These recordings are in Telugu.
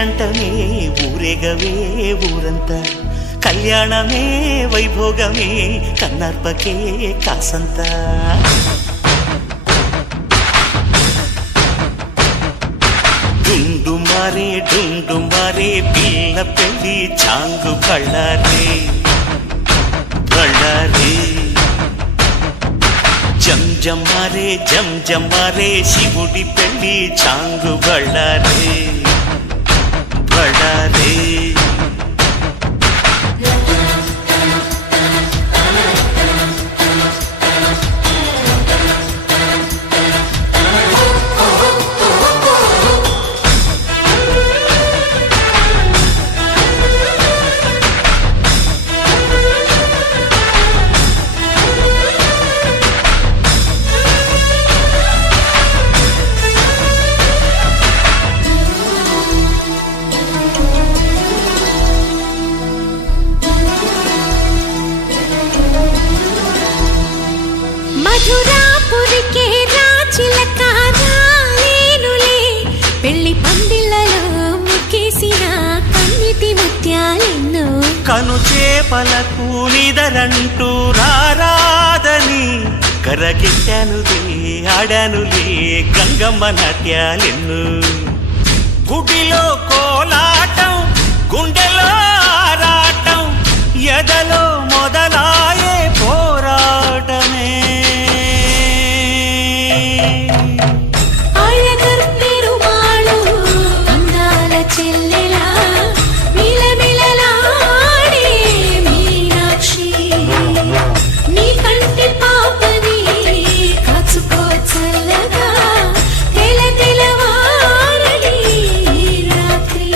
పేరంటమే ఊరేగవే ఊరంతా, కళ్యాణమే వైభోగమే కన్నార్పకే కాసంతా. డుండు మారే పిల్ల పెళ్ళి చాంగు బళ్ళారే బళ్ళారే. జం మారే శివుడి పెళ్ళి చాంగు బళ్ళారే బళ్ళారే. మధురాపురికే రాచిలక రాలేనులే, పెళ్లి పందిళ్ళలో ముక్కేసిన కన్నిటి ముత్యాలెన్నో. కను చేపలకు నిదరంటూ రారాదని కరగిట్టానులే ఆడానులే గంగమ్మ నాట్యాలెన్ను. గుడిలో కోలాటం గుండెలో ఆరాటం ఎదలో మొదలాయే పోరాటమే. అళగర్ పెరుమాళు అందాల చెల్లెలా మిలమిలలాడే మీనాక్షి, నీ కంటి పాపని కాచుకో చల్లగా తెల తెలవారని రాత్రి.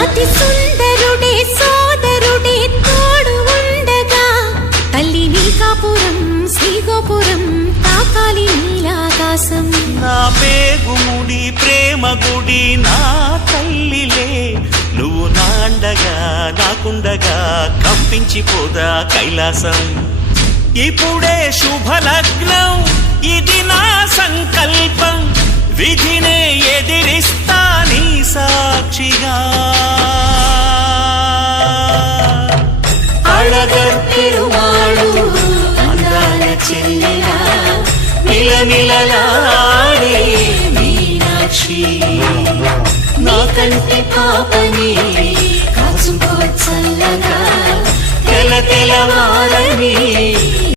అతి సుందరుడే సోదరుడే తోడు ఉండగా, తల్లి నీకాపురం శ్రీగోపురం తాకాలి నీలాకాశం. నా పేగుముడి ప్రేమ గుడి నా తల్లిలే, నువ్వు నాండగా నాకుండగా కంపించిపోదా కైలాసం. ఇప్పుడే శుభలగ్నం ఇది నా సంకల్పం, విధినే ఎదిరిస్తా నీ సాక్షిగా. అళగర్ పెరుమాళు అందాల చెల్లెలా మిలమిలలాడే మీనాక్షి, నా కంటి పాపని కాచుకో చల్లగా తెల తెలవారని